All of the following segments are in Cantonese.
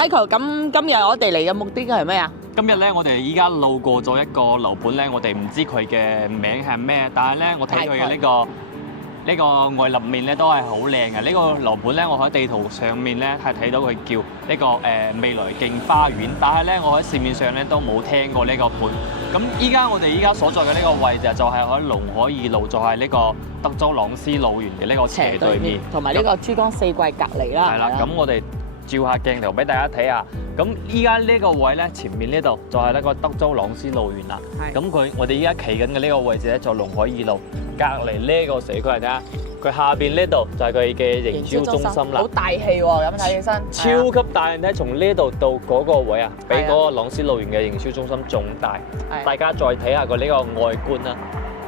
Michael，咁今日我哋嚟嘅目的係咩啊？今日咧，我哋依家路過咗一個樓盤咧，我哋唔知佢嘅名係咩，但係咧，我睇佢嘅呢個外立面咧都係好靚嘅。呢個樓盤咧，我喺地圖上面咧係睇到佢叫呢個未來徑花園，但係咧我喺市面上咧都冇聽過呢個盤。咁我哋依家所在嘅呢個位置就係喺龍海二路，就係呢個德州朗斯路園嘅呢個斜對面，同埋呢個珠江四季隔離啦。係啦，咁我哋照下鏡頭俾大家睇下。咁依家呢個位咧，前面呢度就係呢個德州朗斯路園啦。咁我哋依家企緊嘅呢個位置咧，就龍海二路隔離呢個社區嚟睇下。佢下邊呢度就係佢嘅營銷中心啦。好大氣喎，咁睇起身。超級大，你睇從呢度到嗰個位啊，比嗰個朗斯路園嘅營銷中心仲大。大家再睇下佢呢個外觀啦。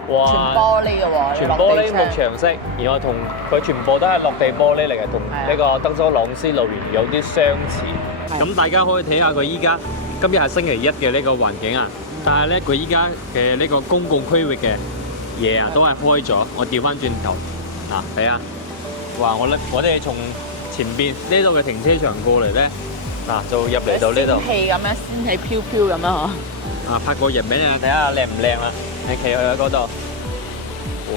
哇！全玻璃嘅喎，全玻璃幕牆式，然後同佢全部都係落地玻璃嚟嘅，同呢個德州朗斯路園有啲相似。咁大家可以睇下佢依家今日係星期一嘅呢個環境啊，但係咧佢依家嘅呢個公共區域嘅嘢啊都係開咗。我調翻轉頭嗱，睇下，哇！我哋從前邊呢度嘅停車場過嚟咧，嗱就入嚟到呢度。仙氣咁樣，仙氣飄飄咁樣嗬。啊，拍個人俾你睇下靚唔靚啊！你企去喺嗰度，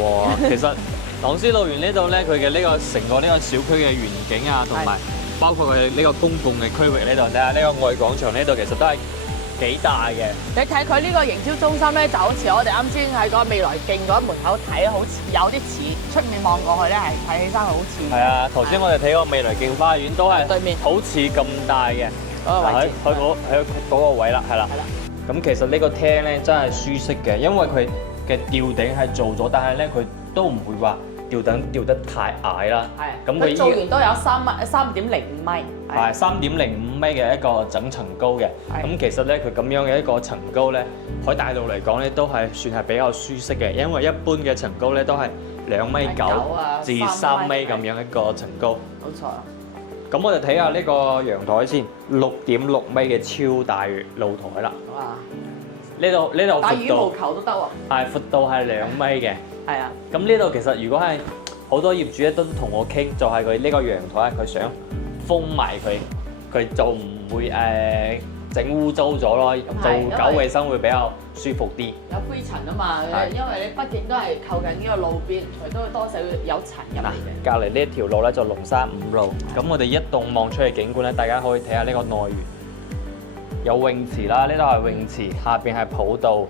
哇！其實朗斯路園呢度咧，佢嘅呢個成個呢個小區嘅園景啊，同埋包括佢呢個公共嘅區域呢度，睇下呢個外廣場呢度，其實都係幾大嘅。你睇佢呢個營銷中心咧，就好似我哋啱先喺個未來徑嗰門口睇，好似有啲似，出面望過去咧係睇起身好似。係啊，頭先我哋睇個未來徑花園都係對面，好似咁大嘅。嗰個位置，喺嗰個位啦，係啦。咁其實呢個廳咧真係舒適嘅，因為佢嘅吊頂係做咗，但係咧佢都唔會話吊得太矮啦。係。咁佢做完都有3.05米。係3.05米嘅一個整層高嘅。咁其實咧佢咁樣嘅一個層高咧，喺大陸嚟講咧都係算係比較舒適嘅，因為一般嘅層高咧都係2.9米至3米咁樣一個層高。冇錯。咁我哋睇下呢個陽台先，6.6米嘅超大露台啦。哇！呢度打羽毛球都得喎。係，闊度係2米嘅。係啊。咁呢度其實如果係好多業主咧都同我傾，就係佢呢個陽台佢想封埋佢就唔會整污糟咗咯，做狗衞生會比較舒服啲。有灰塵啊嘛，因為你畢竟都係靠近呢個路邊，佢都多少有塵入嚟嘅。隔離呢一條路咧就龍山5路，咁我哋一棟望出去景觀咧，大家可以睇下呢個內園，有泳池啦，呢度係泳池，下邊係普道。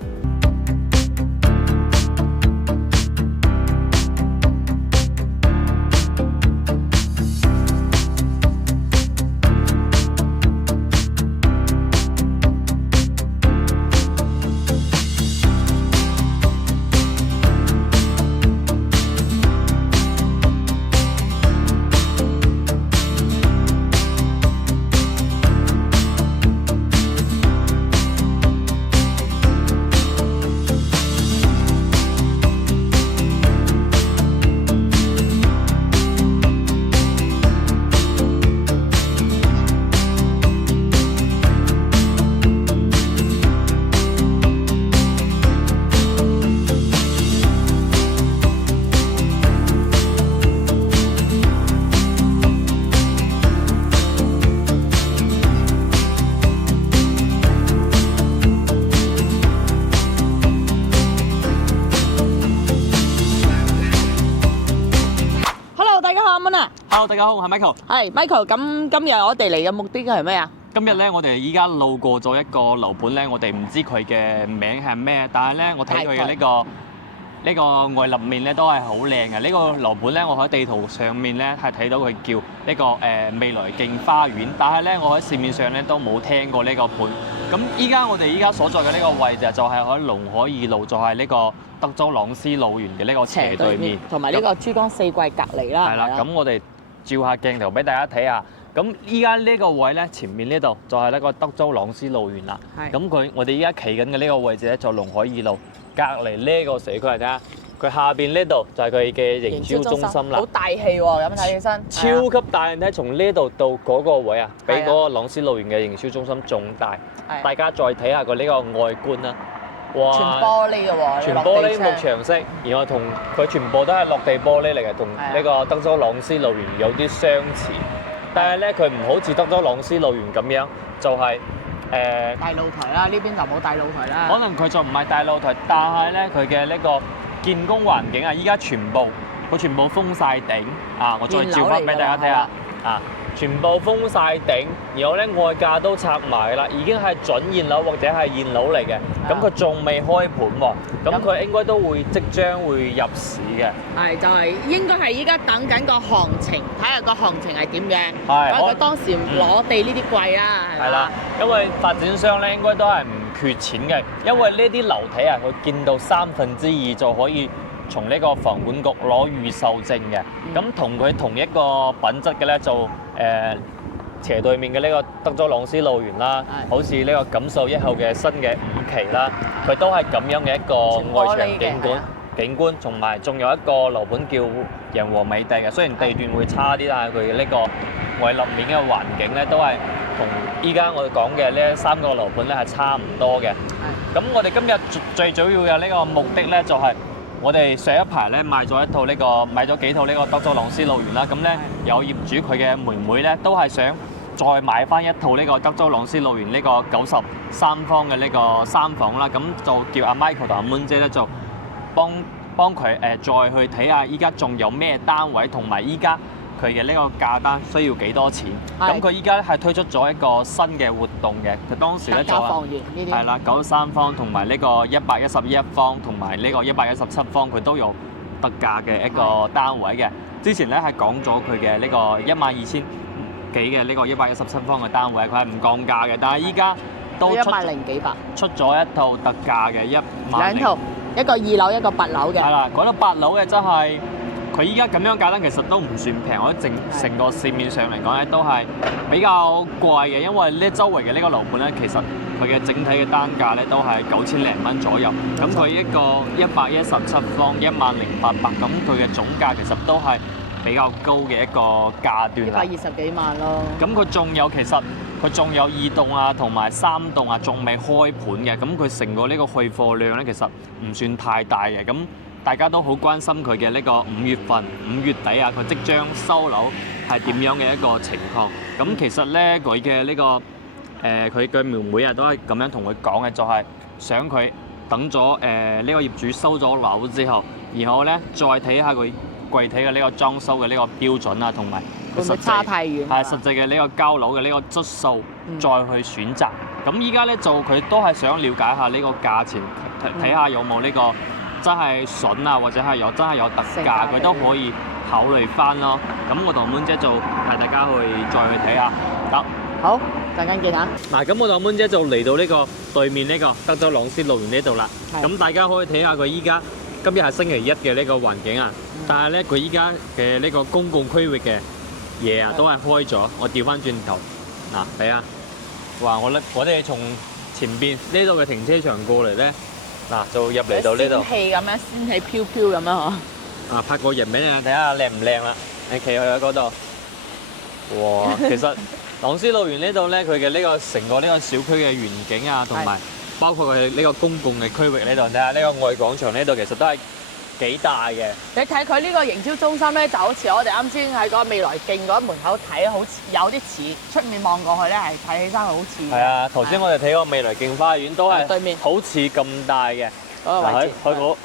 Hello， 大家好，我係 Michael。係 Michael，咁今日我哋嚟嘅目的係咩啊？今日咧，我哋依家路過咗一個樓盤咧，我哋唔知佢嘅名係咩，但係咧，我睇佢嘅呢個外立面咧都係好靚嘅。呢個樓盤咧，我喺地圖上面咧係睇到佢叫呢個未來徑花園，但係咧我喺市面上咧都冇聽過呢個盤。咁我哋依家所在嘅呢個位置就係喺龍海二路，就係呢個德州朗斯路園嘅呢個斜對面，同埋呢個珠江四季隔離啦。係啦，咁我哋照下鏡頭俾大家睇下。咁依家呢個位咧，前面呢度就係呢個德州朗斯路園啦。咁我哋依家企緊嘅呢個位置咧，就龍海二路隔離呢個社區嚟睇下。佢下邊呢度就係佢嘅營銷中心啦。好大氣喎，咁睇起身。超級大，你睇從呢度到嗰個位啊，比嗰個朗斯路園嘅營銷中心仲大。大家再睇下佢呢個外觀啦。哇！全玻璃嘅喎，全玻璃幕牆式，然後同佢全部都係落地玻璃嚟嘅，同呢個德州朗斯路園有啲相似。但係咧佢唔好似德州朗斯路園咁樣，就係、大露台啦，呢邊就冇大露台啦。可能佢就唔係大露台，但係咧佢嘅呢個建工環境啊，依家全部封晒頂啊！我再照翻俾大家睇下啊！全部封晒頂，然後咧外價都拆埋啦，已經係準現樓或者係現樓嚟嘅。咁佢仲未開盤喎，咁佢應該都會即將會入市嘅。係就係應該係依家等緊個行情，睇下個行情係點嘅。係因為佢當時攞地呢啲貴啦，係啦，因為發展商咧應該都係唔缺錢嘅，因為呢啲樓體啊，佢見到2/3就可以從呢個房管局攞預售證嘅。咁同佢同一個品質嘅咧就斜對面嘅呢個德州朗斯路園啦，好似呢個錦繡一號嘅新嘅5期啦，佢都係咁樣嘅一個外牆景觀，同埋仲有一個樓盤叫仁和美地嘅，雖然地段會差啲，但係佢嘅呢個外立面嘅環境咧都係同依家我哋講嘅呢3個樓盤咧係差唔多嘅。咁我哋今日最主要嘅呢個目的咧就係、我哋上一排咧買咗幾套呢個德州朗斯路園啦，咁咧有業主佢嘅妹妹咧都係想再買翻一套呢個德州朗斯路園呢個93方嘅呢個3房啦，咁就叫阿 Michael 同阿 Moon 姐咧就幫佢再去睇下依家仲有咩單位，同埋依家佢嘅呢個價單需要幾多錢。咁佢依家係推出咗一個新嘅活動嘅，佢當時咧就係啦93方同埋呢個111方同埋呢個117方，佢都有特價嘅一個單位嘅。之前咧係講咗佢嘅呢個12000幾嘅呢個117方嘅單位，佢係唔降價嘅，但係依家都10000幾百出咗一套特價嘅兩套，一個2樓一個8樓嘅。係啦，講到8樓嘅真係。佢依家咁樣價單其實都唔算平，我覺得成個市面上嚟講咧都係比較貴嘅，因為呢周圍嘅呢個樓盤咧，其實佢嘅整體嘅單價咧都係9000零蚊左右。咁佢一個117方10800，咁佢嘅總價其實都係比較高嘅一個價段啦。120幾萬咯。咁佢仲有2棟啊，同埋3棟啊，仲未開盤嘅。咁佢成個呢個去貨量咧，其實唔算太大嘅。咁大家都好關心佢嘅呢個5月底啊，佢即將收樓係點樣嘅一個情況。咁其實咧，佢嘅呢個佢嘅妹妹啊，都係咁樣同佢講嘅，就係想佢等咗呢個業主收咗樓之後，然後咧再睇下佢具體嘅呢個裝修嘅呢個標準啊，同埋會唔會差太遠？係實際嘅呢個交樓嘅呢個質素，再去選擇。咁依家咧就佢都係想了解下呢個價錢，睇下有冇呢個真係筍啊，或者係真係有特價，佢都可以考慮翻咯。咁我同 Moon 姐就帶大家再去睇下。得，好，陣間見下。嗱，咁我同 Moon 姐就嚟到呢個對面呢個德州朗斯路園呢度啦。咁大家可以睇下佢依家今日係星期一嘅呢個環境啊。但係咧，佢依家嘅呢個公共區域嘅嘢啊，都係開咗。我調翻轉頭，嗱，睇下，哇！我哋從前邊呢度嘅停車場過嚟咧，嗱就入嚟到呢度。仙氣咁樣，仙氣飄飄咁樣嗬。啊，拍個人俾你睇下靚唔靚啦？你企去喺嗰度。哇！其實朗斯路園呢度咧，佢嘅呢個成個呢個小區嘅園景啊，同埋包括佢呢個公共嘅區域呢度，睇下呢個外廣場呢度，其實都係幾大嘅。你睇佢呢個營銷中心咧，就好似我哋啱先喺個未來徑嗰門口睇，好似有啲似。出面望過去咧，係睇起身好似。係啊，頭先我哋睇個未來徑花園都係對面，好似咁大嘅。嗰個位置。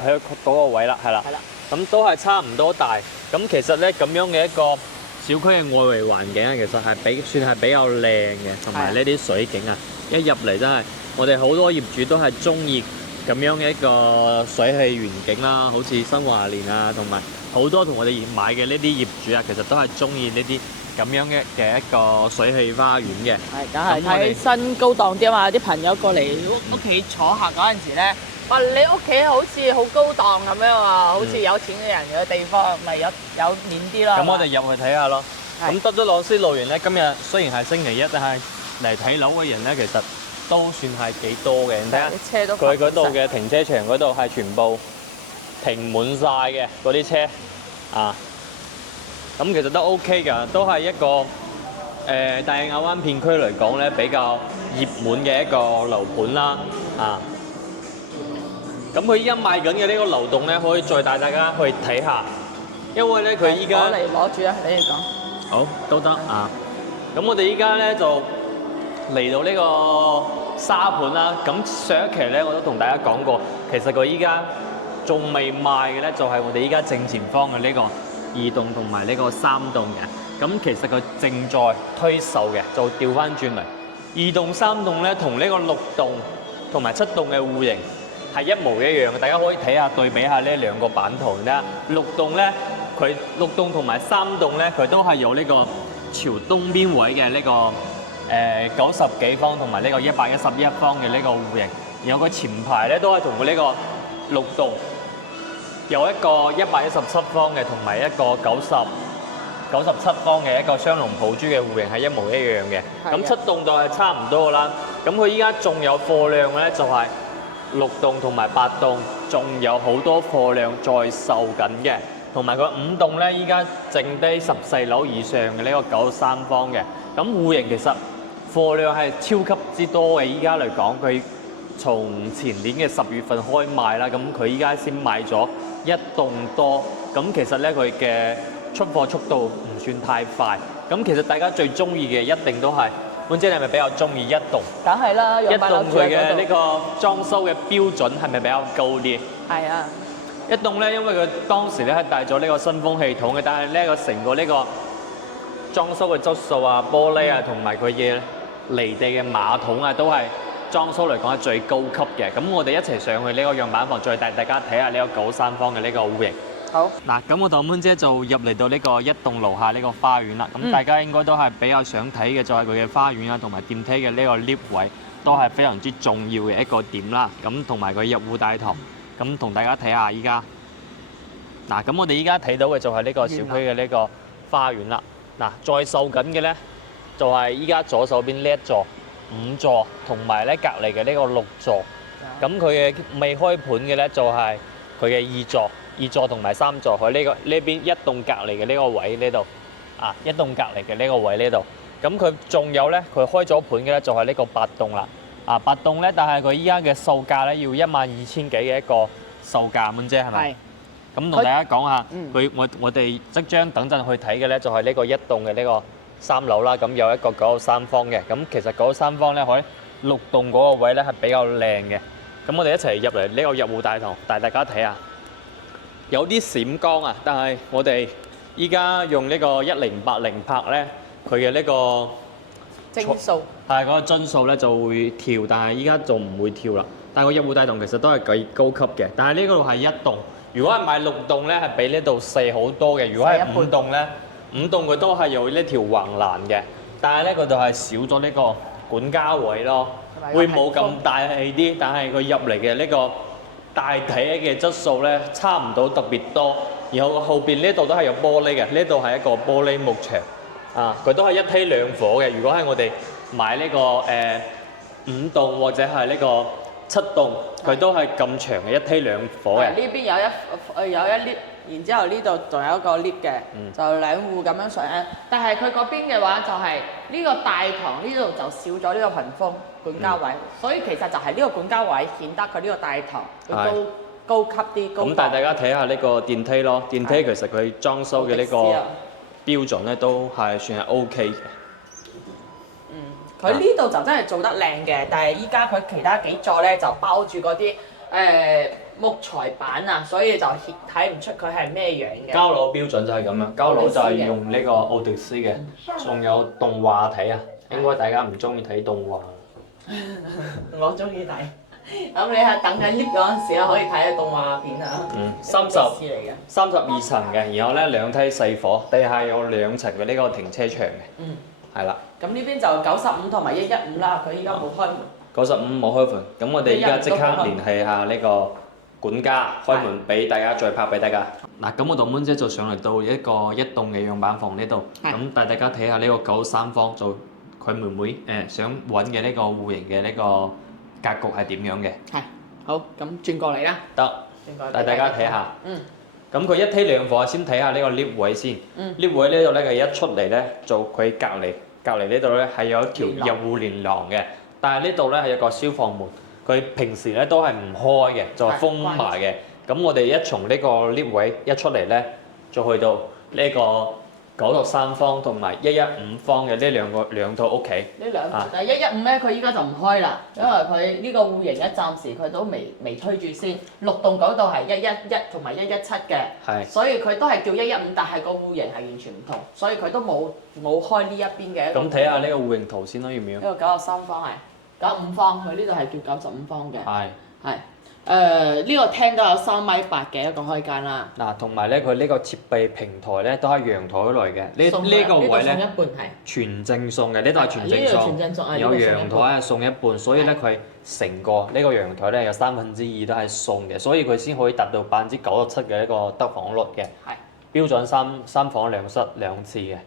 喺嗰個位啦，係啦。係啦。咁都係差唔多大。咁其實咧，咁樣嘅一個小區嘅外圍環境啊，其實係算係比較靚嘅，同埋呢啲水景啊，一入嚟真係我哋好多業主都係中意咁樣嘅一個水氣園景啦，好似新華聯啊，同埋好多同我哋買嘅呢啲業主啊，其實都係中意呢啲咁樣嘅一個水氣花園嘅。係，梗係睇起身高檔啲啊嘛！啲朋友過嚟屋企坐下嗰陣時咧，哇！你屋企好似好高檔咁樣啊，好似有錢嘅人嘅地方，咪有面啲咯。咁我哋入去睇下咯。咁德州朗斯路園咧，今日雖然係星期一，但係嚟睇樓嘅人咧，其實都算係幾多嘅。你睇下，佢嗰度嘅停車場嗰度係全部停滿晒嘅嗰啲車啊。咁其實都 OK 㗎，都係一個大亞灣片區嚟講咧比較熱門嘅一個樓盤啦啊。咁佢依家賣緊嘅呢個樓棟咧，可以再帶大家去睇下，因為咧佢依家攞住啊，你哋講。好，都得啊。咁我哋依家咧就嚟到呢個沙盤啦。咁上一期咧我都同大家講過，其實佢依家仲未賣嘅咧，就係我哋依家正前方嘅呢個2棟同埋呢個3棟嘅。咁其實佢正在推售嘅，就調翻轉嚟2棟3棟咧，同呢個6棟同埋7棟嘅戶型係一模一樣嘅。大家可以睇下對比下呢兩個版圖啦。6棟咧，佢6棟同埋3棟咧，佢都係有呢個朝東邊位嘅呢個90幾方同埋呢個111方嘅呢個戶型，然後佢前排咧都係同佢呢個6棟有一個117方嘅同埋一個97方嘅一個雙龍抱珠嘅戶型係一模一樣嘅。咁7棟就係差唔多啦。咁佢依家仲有貨量嘅咧，就係6棟同埋8棟，仲有好多貨量在售緊嘅。同埋佢5棟咧，依家剩低14樓以上嘅呢個93方嘅。咁戶型其實貨量係超級之多嘅。依家嚟講，佢從前年嘅10月份開賣啦，咁佢依家先買咗1棟多。咁其實咧佢嘅出貨速度唔算太快。咁其實大家最中意嘅一定都係，滿姐你係咪比較中意1棟？梗係啦，一棟佢嘅呢個裝修嘅標準係咪比較高啲？係啊。1棟咧，因為佢當時咧係帶咗呢個新風系統嘅，但係咧個成個呢個裝修嘅質素啊、玻璃啊同埋佢嘅離地嘅馬桶啊，都係裝修嚟講係最高級嘅。咁我哋一齊上去呢個樣板房，再帶大家睇下呢個93方嘅呢個戶型。好。嗱，咁我同滿姐就入嚟到呢個1棟樓下呢個花園啦。咁大家應該都係比較想睇嘅就係佢嘅花園啊，同埋電梯嘅呢個 lift 位，都係非常之重要嘅一個點啦。咁同埋佢入戶大堂。咁同大家睇下依家，嗱，咁我哋依家睇到嘅就係呢個小區嘅呢個花園啦。嗱，再售緊嘅咧就係依家左手邊呢一座5座，同埋咧隔離嘅呢個6座。咁佢嘅未開盤嘅咧就係佢嘅2座同埋3座，喺呢邊1棟隔離嘅呢個位呢度，啊1棟隔離嘅呢個位呢度。咁佢仲有咧，佢開咗盤嘅咧就係呢個8棟啦。8棟咧，但係佢依家嘅售價咧要12000幾嘅一個售價，滿姐係咪？係。咁同大家講下，我哋即將等陣去睇嘅咧就係呢個1棟嘅呢個3樓啦。咁有一個93方嘅，咁其實93方咧喺6棟嗰個位咧係比較靚嘅。咁我哋一齊入嚟呢個入戶大堂，帶大家睇下。有啲閃光啊，但係我哋依家用呢個1080拍咧，佢嘅呢個幀數係嗰個幀數咧就會跳，但係依家就唔會跳啦。但係個入戶大堂其實都係幾高級嘅，但係呢度係1棟。如果係買6棟咧，係比呢度細好多嘅。如果係5棟咧，5棟佢都係有呢條橫欄嘅，但係咧佢就係少咗呢個管家位咯，會冇咁大氣啲。但係佢入嚟嘅呢個大體嘅質素咧，差唔多特別多。然後後邊呢度都係有玻璃嘅，呢度係一個玻璃幕牆。佢都係1梯2火嘅。如果係我哋買呢個5棟或者係呢個7棟，佢都係咁長嘅1梯2火嘅。呢邊有一 lift，然之後呢度仲有一個 lift 嘅，就2戶咁樣上。但係佢嗰邊嘅話就係呢個大堂呢度就少咗呢個屏風管家位，所以其實就係呢個管家位顯得佢呢個大堂會高級啲。咁帶大家睇下呢個電梯咯，電梯其實佢裝修嘅呢個標準咧都係算係 OK 嘅。佢呢度就真係做得靚嘅，但係依家佢其他幾座咧就包住嗰啲木材板啊，所以就睇唔出佢係咩樣嘅。交樓標準就係咁樣，交樓就係用呢個奧迪斯嘅，仲有動畫睇啊。應該大家唔中意睇動畫。我中意睇。咁你係等緊 lift 嗰陣時可以睇下動畫片啊。32層嘅，然後咧2梯4火，地下有2層嘅呢個停車場嘅。係啦。咁呢邊就95同埋115啦，佢依家冇開門。95冇開門，咁我哋依家即刻聯繫下呢個管家開門俾大家，再拍俾大家。嗱，咁我同滿姐就上嚟到一個1棟嘅樣板房呢度，咁帶大家睇下呢個93方，就佢妹妹想揾嘅呢個戶型嘅呢個格局係點樣嘅。係，好，咁轉過嚟啦。得，帶大家睇下。咁佢1梯2火，先睇下呢個 lift 位先。lift 位呢度咧，佢一出嚟咧，就佢隔離呢度咧係有一條入戶連廊嘅，但係呢度咧係有個消防門，佢平時咧都係唔開嘅，就係封埋嘅。咁我哋一從呢個 lift 位一出嚟咧，就去到呢個93方同埋115方嘅呢兩套屋企。呢兩啊但係115咧，佢依家就唔開啦，因為佢呢個戶型咧暫時佢都未推住先。6棟嗰度係111同埋117嘅，係所以佢都係叫115，但係個戶型係完全唔同，所以佢都冇開呢一邊嘅。咁睇下呢個戶型圖先啦，要唔要？呢個93方係95方，佢呢度係叫95方嘅。係。係。呢個廳都有3.8米嘅一個開間啦。嗱，同埋咧，佢呢個設備平台咧都係陽台嚟嘅。呢送呢個位送一咧半係。全正送嘅，呢度係全正呢度送全正送，有陽呢度送一半台係送一半，所以咧佢成個呢個陽台咧有2/3都係送嘅，所以佢先可以達到97%嘅一個得房率嘅。係。標準三房兩室兩廁嘅，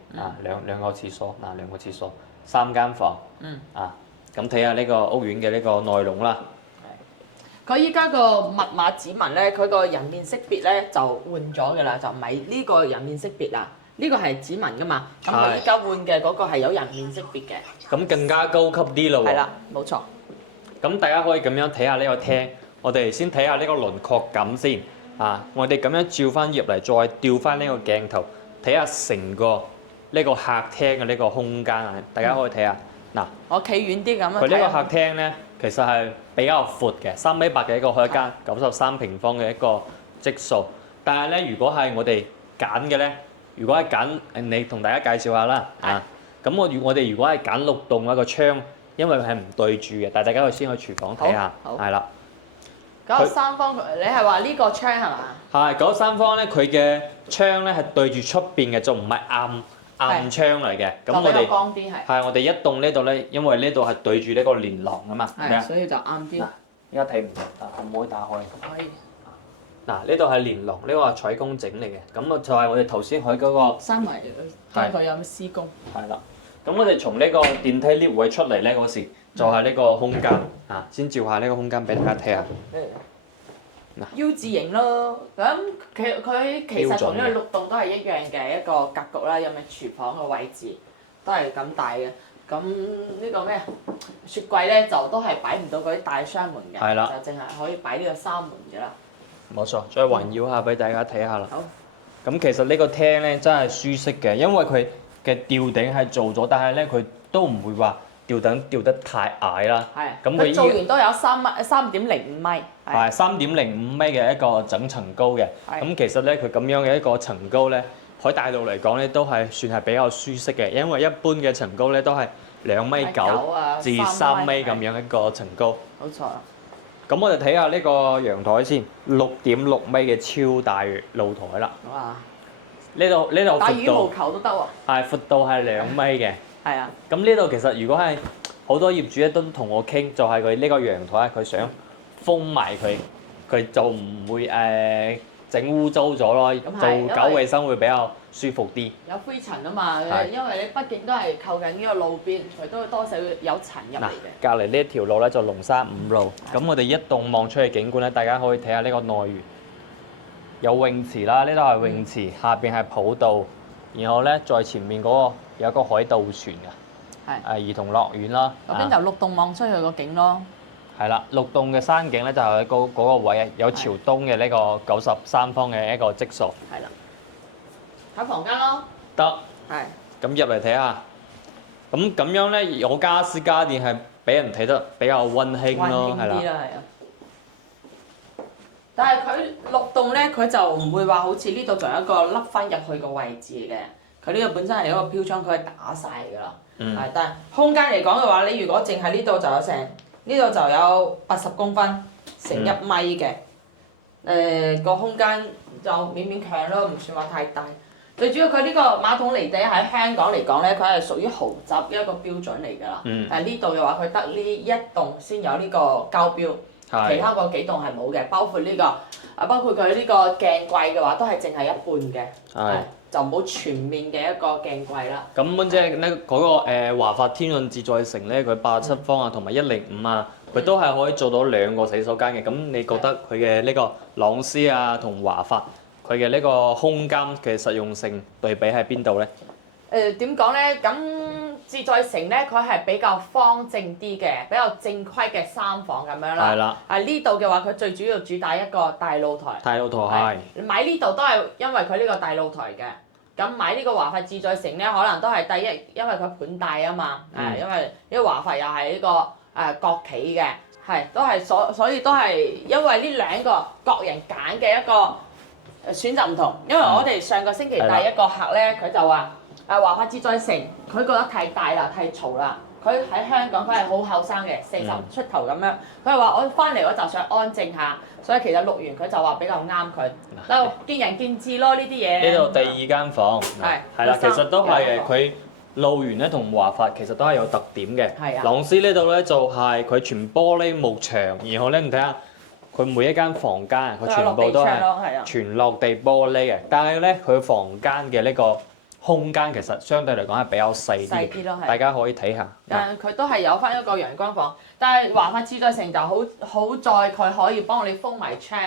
兩個廁所，兩個廁所，3間房。咁睇下呢個屋苑嘅呢個內容啦。佢依家個密碼指紋咧，佢個人面識別咧就換咗㗎啦，就唔係呢個人面識別啦，呢個係指紋㗎嘛。咁佢依家換嘅嗰個係有人面識別嘅。咁更加高級啲咯喎。係啦，冇錯。咁大家可以咁樣睇下呢個廳，我哋先睇下呢個輪廓感先。我哋咁樣照翻入嚟，再調翻呢個鏡頭，睇下成個呢個客廳嘅呢個空間啊！大家可以睇下。我企遠啲咁樣。佢呢個客廳咧，其實係比較闊嘅，3.8米嘅一個開間，93平方嘅一個積數。但係咧，如果係我哋揀嘅咧，如果係揀你同大家介紹下啦。咁我哋如果係揀6棟一個窗，因為係唔對住嘅，但係大家可以先去廚房睇下。係啦。93方，你係話呢個窗係嘛？係93方咧，佢嘅窗咧係對住出邊嘅，就唔係暗窗嚟嘅。咁我哋光啲係。我哋一棟呢度咧，因為呢度係對住呢個連廊啊嘛。係，所以就暗啲。依家睇唔到，可唔可以打開？可以。呢度係連廊，呢個係採光整嚟嘅。咁就係我哋頭先喺嗰個閂埋，睇佢有咩施工。係啦。咁我哋從呢個電梯 lift 位出嚟咧嗰時，就係呢個空間。先照下呢個空間俾大家睇下。U 字形咯，咁佢其實同呢個6棟都係一樣嘅一個格局啦，有咪廚房嘅位置都係咁大嘅。咁呢個咩雪櫃咧就都係擺唔到嗰啲大雙門嘅，係啦，就淨係可以擺呢個3門嘅啦。冇錯，再環繞下俾大家睇下啦。好。咁其實呢個廳咧真係舒適嘅，因為佢嘅吊頂係做咗，但係咧佢都唔會話吊頂吊得太矮啦。係。咁佢做完都有3.05米。係3.05米嘅一個整層高嘅。咁其實咧佢咁樣嘅一個層高咧，喺大陸嚟講咧都係算係比較舒適嘅，因為一般嘅層高咧都係2.9米至3米咁樣一個層高。冇錯。咁我哋睇下呢個陽台先，6.6米嘅超大露台啦。哇！呢度打羽毛球都得喎。係闊度係2米嘅。係啊。咁呢度其實如果係好多業主咧都同我傾，就係佢呢個陽台佢想封埋佢就唔會整污糟咗咯，做搞衞生會比較舒服啲。有灰塵啊嘛，因為你畢竟都係靠近呢個路邊，佢都多少有塵入嚟嘅。隔離呢一條路咧就龍山5路，咁我哋一棟望出去景觀咧，大家可以睇下呢個內園，有泳池啦，呢度係泳池，下邊係跑道，然後咧在前面嗰個有一個海盜船嘅，兒童樂園啦。嗰邊就6棟望出去個景咯。係啦，6棟嘅山景咧就係嗰個位有朝東嘅呢個93方嘅一個積數。係啦。睇房間咯。得。係。咁入嚟睇下。咁樣咧，有家私家電係俾人睇得比較溫馨咯，係啦。係啊。但係佢6棟咧，佢就唔會話好似呢度仲有一個凹翻入去個位置嘅。佢呢個本身係一個飄窗，佢係打晒㗎啦。係，但係空間嚟講嘅話，你如果淨係呢度就有成。呢度就有80公分乘1米嘅，個空間就勉勉強咯，唔算話太大。最主要佢呢個馬桶離地喺香港嚟講咧，佢係屬於豪宅一個標準嚟㗎啦。但係呢度嘅話，佢得呢一棟先有呢個交標，其他嗰幾棟係冇嘅，包括呢個包括佢呢個鏡櫃嘅話，都係淨係一半嘅。就冇全面嘅一個鏡櫃啦。咁即係咧嗰個華發天潤自在城咧，佢87方啊，同埋105啊，佢都係可以做到2個洗手間嘅。咁你覺得佢嘅呢個朗詩啊同華發，佢嘅呢個空間嘅實用性對比喺邊度咧？點講咧？咁自在城咧，佢係比較方正啲嘅，比較正規嘅3房咁樣啦。係啦。呢度嘅話，佢最主要主打一個大露台。大露台係。你買呢度都係因為佢呢個大露台嘅。咁買呢個華發自在城咧，可能都係第一，因為佢盤大啊嘛，因為呢個華發又係呢個國企嘅，都係所以都係因為呢兩個各人揀嘅一個選擇唔同。因為我哋上個星期第一個客咧，佢就話華發自在城，佢覺得太大啦，太嘈啦。佢喺香港，佢係好後生嘅，40出頭咁樣。佢話我翻嚟我就想安靜下，所以其實錄完佢就話比較啱佢。就見仁見智咯，呢啲嘢。呢度第二間房係啦，其實都係嘅。佢露園咧同華發其實都係有特點嘅。係啊。朗詩呢度咧就係佢全玻璃幕牆，然後咧你睇下佢每一間房間，佢全部都係全落地玻璃嘅。但係咧佢房間嘅呢個空間其實相對嚟講係比較細啲咯，大家可以睇下。但佢都係有翻一個陽光房，但係華發自在城就好在佢可以幫你封埋窗，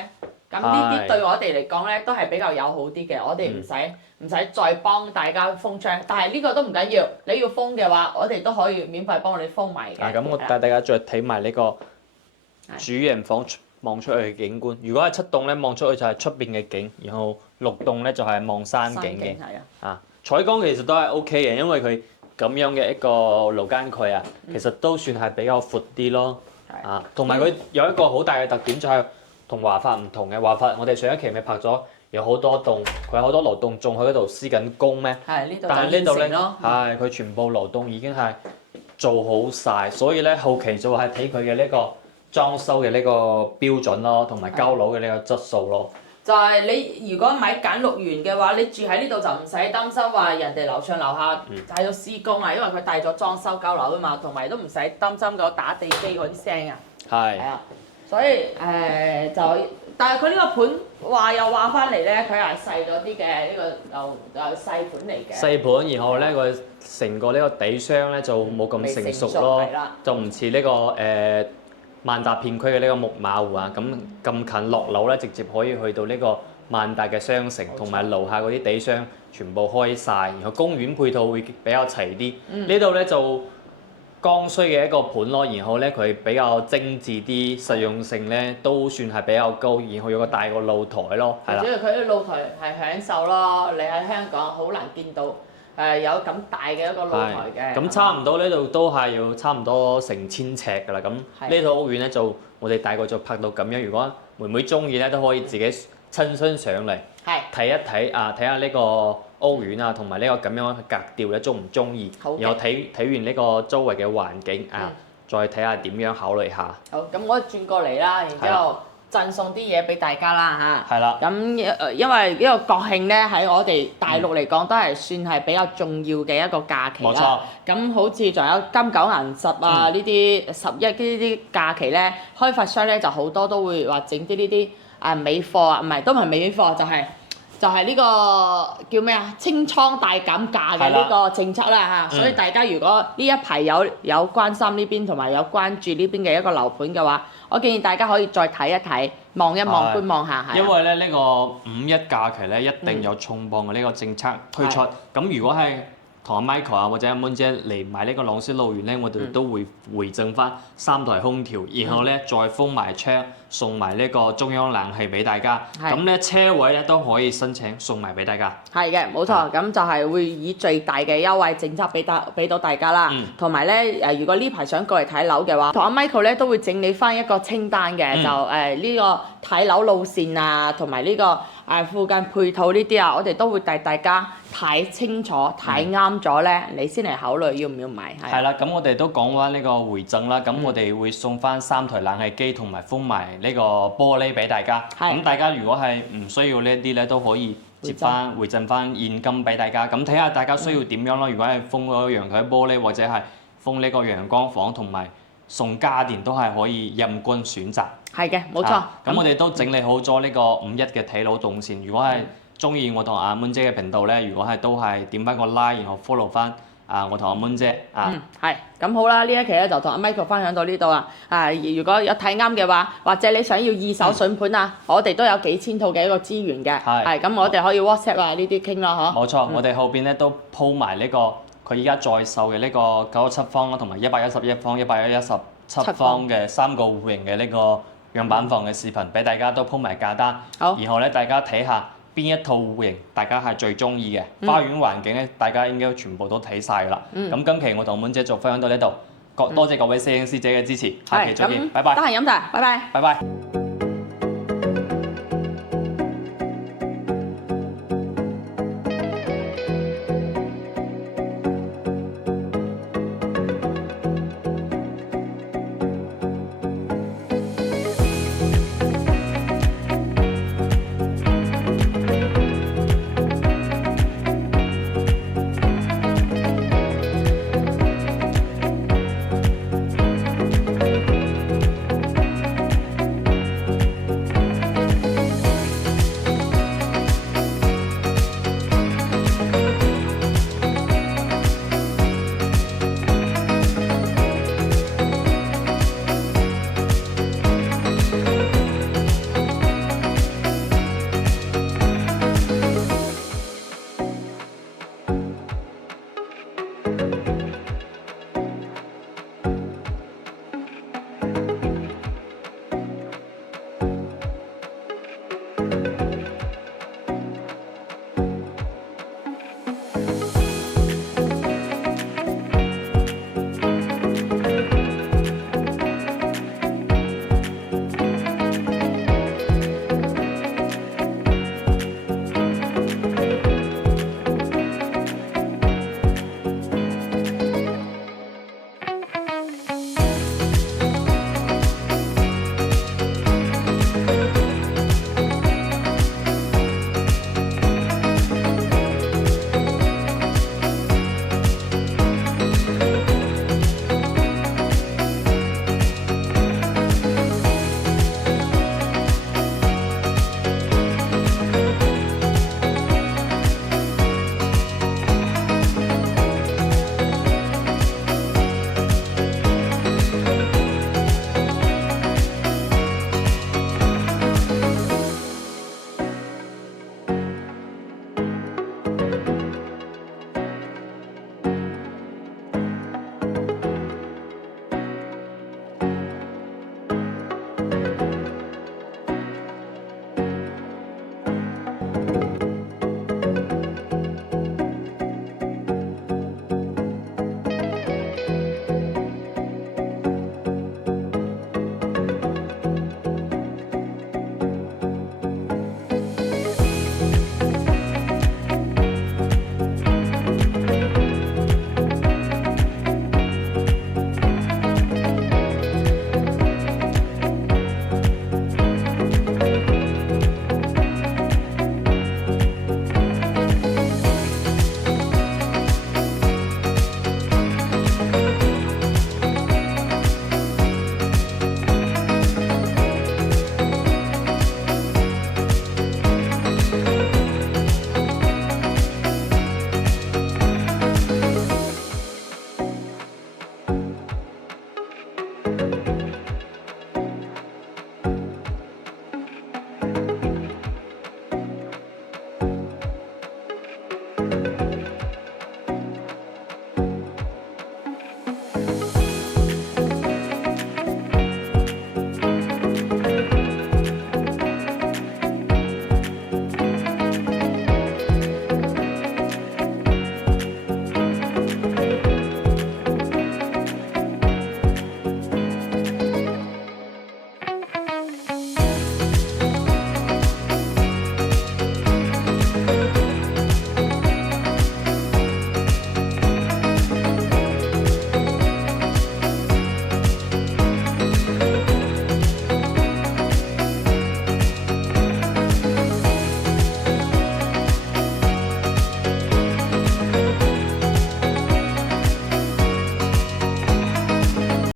咁呢啲對我哋嚟講咧都係比較友好啲嘅，我哋唔使再幫大家封窗，但係呢個都唔緊要，你要封嘅話，我哋都可以免費幫你封埋嘅。咁我帶大家再睇埋呢個主人房望出去嘅景觀。如果係7棟咧，望出去就係出邊嘅景，然後6棟咧就係望山景嘅。採光其實都係 OK 嘅，因為佢咁樣嘅一個露間距啊，其實都算係比較闊啲咯。同埋佢有一個好大嘅特點就係同華發唔同嘅。華發我哋上一期咪拍咗有好多棟，佢有好多樓棟仲喺度施緊工咩？但係呢度咧，佢全部樓棟已經係做好晒，所以咧後期就係睇佢嘅呢個裝修嘅呢個標準咯，同埋交樓嘅呢個質素咯。就係你如果買簡錄園嘅話，你住喺呢度就唔使擔心話人哋樓上樓下喺度施工啊，因為佢帶咗裝修交樓啊嘛，同埋都唔使擔心個打地基嗰啲聲啊。係啊，所以但係佢呢個盤又話翻嚟咧，佢係細咗啲嘅，呢個又細盤嚟嘅。細盤，然後咧佢成個呢個底箱咧就冇咁成熟咯，就唔似呢個萬達片區嘅呢個木馬湖啊，咁近落樓咧，直接可以去到呢個萬達嘅商城，同埋樓下嗰啲底箱全部開晒，然後公園配套會比較齊啲。呢度咧就剛需嘅一個盤咯，然後咧佢比較精緻啲，實用性咧都算係比較高，然後有個大個露台咯，係啦。主要佢啲露台係享受咯，你喺香港好難見到。有咁大嘅一個露台嘅，咁差唔多呢度都係要差唔多成1000尺㗎啦。咁呢套屋苑咧就我哋大概就拍到咁樣。如果妹妹中意咧，都可以自己親身上嚟睇一睇睇下呢個屋苑啊，同埋呢個咁樣嘅格調咧，中唔中意？然後睇完呢個周圍嘅環境再睇下點樣考慮下。好，咁我轉過嚟啦，然之後贈送啲嘢俾大家啦嚇。係啦。咁因為呢個國慶咧喺我哋大陸嚟講都係算係比較重要嘅一個假期啦。冇錯。咁好似仲有金九銀十啊呢啲11呢啲假期咧，開發商咧就好多都會話整啲呢啲美貨啊，唔係都唔係美貨，就係呢個叫咩啊？清倉大減價嘅呢個政策啦嚇。所以大家如果呢一排有關心呢邊同埋有關注呢邊嘅一個樓盤嘅話，我建議大家可以再睇一睇，望一望，觀望下。因為咧呢個5·1假期咧一定有重磅嘅呢個政策推出。咁如果係同阿 Michael 啊或者阿 Moon 姐嚟買呢個朗詩露園咧，我哋都會回贈翻3台空調，然後咧再封埋窗，送埋呢個中央冷氣俾大家。咁咧車位咧都可以申請送埋俾大家。係嘅，冇錯。咁就係會以最大嘅優惠政策俾到大家啦。同埋咧如果呢排想過嚟睇樓嘅話，同阿 Michael 咧都會整理翻一個清單嘅，就呢個睇樓路線啊，同埋呢個附近配套呢啲啊，我哋都會帶大家睇清楚、睇啱咗咧，你先嚟考慮要唔要買。係啦，咁我哋都講翻呢個回贈啦，咁我哋會送翻3台冷氣機同埋封埋呢個玻璃俾大家。咁大家如果係唔需要呢啲咧，都可以回贈翻現金俾大家。咁睇下大家需要點樣咯。如果係封嗰個陽台玻璃，或者係封呢個陽光房，同埋送家電都係可以任君選擇。係嘅，冇錯。咁我哋都整理好咗呢個5·1嘅睇樓動線。如果係中意我同阿 Moon 姐嘅頻道咧，如果係都係點翻個 like，然後 follow 翻我同阿 Moon 姐係咁好啦。呢一期咧就同阿 Michael 分享到呢度啦。如果有睇啱嘅話，或者你想要二手筍盤啊，我哋都有幾千套嘅一個資源嘅。係咁，我哋可以 WhatsApp 呢啲傾咯，嗬。冇錯，我哋後邊咧都鋪埋呢個佢依家在售嘅呢個97方啦，同埋111方、117方嘅3個戶型嘅呢個樣板房嘅視頻俾大家都鋪埋價單。好。然後咧大家睇下邊一套戶型大家係最中意嘅。花園環境咧，大家應該全部都睇晒啦。咁今期我同滿姐就分享到呢度，多謝各位攝影師姐嘅支持，下期再見，拜拜。得閒飲茶，拜拜。拜拜。